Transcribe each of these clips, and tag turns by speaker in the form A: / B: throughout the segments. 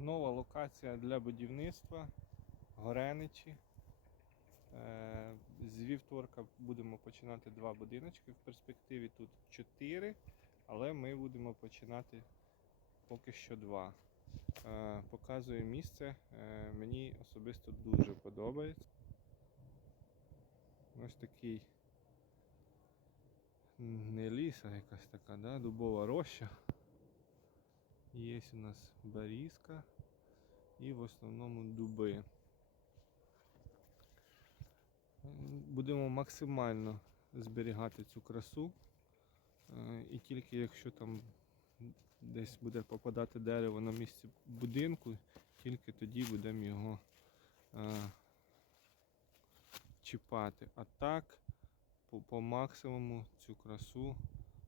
A: Нова локація для будівництва Гореничі. Е, З вівторка будемо починати два будиночки. В перспективі тут чотири, але ми будемо починати поки що два. Е, Показую місце. Е, Мені особисто дуже подобається. Ось такий не ліс, а якась така, да? дубова роща. Є у нас берізка і в основному дуби. Будемо максимально зберігати цю красу. І тільки якщо там десь буде попадати дерево на місці будинку, тільки тоді будемо його е, чіпати. А так, по, по максимуму цю красу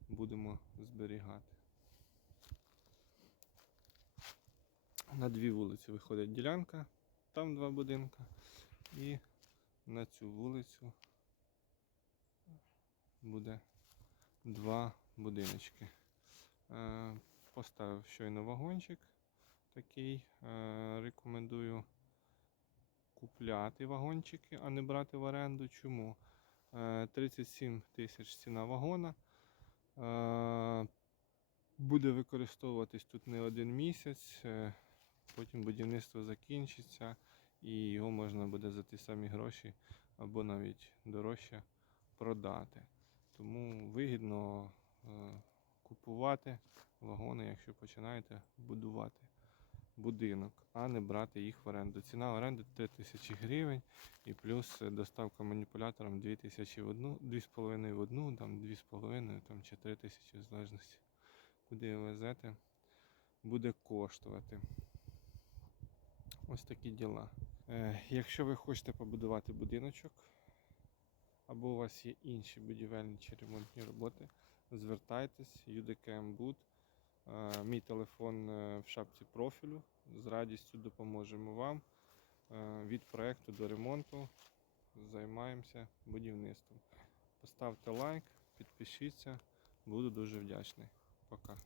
A: будемо зберігати. На дві вулиці виходить ділянка, там два будинка. І на цю вулицю буде два будиночки. Е, Поставив щойно вагончик такий. Е, Рекомендую купляти вагончики, а не брати в оренду. Чому? Е, 37 тисяч ціна вагона. Е, Буде використовуватись тут не один місяць, е, потім будівництво закінчиться і його можна буде за ті самі гроші або навіть дорожче продати. Тому вигідно е, купувати вагони, якщо починаєте будувати будинок, а не брати їх в оренду. Ціна оренди 3000 гривень і плюс доставка маніпулятором 2000 в одну, 2,5 в одну, там 2,5 там, чи 3000 в залежності, куди везете, буде коштувати. Ось такі діла. Е, якщо ви хочете побудувати будиночок, або у вас є інші будівельні чи ремонтні роботи, звертайтесь, UDKM Bud. Е, Мій телефон е, в шапці профілю. З радістю допоможемо вам. Від проекту до ремонту займаємося будівництвом. Поставте лайк, підпишіться, буду дуже вдячний. Пока.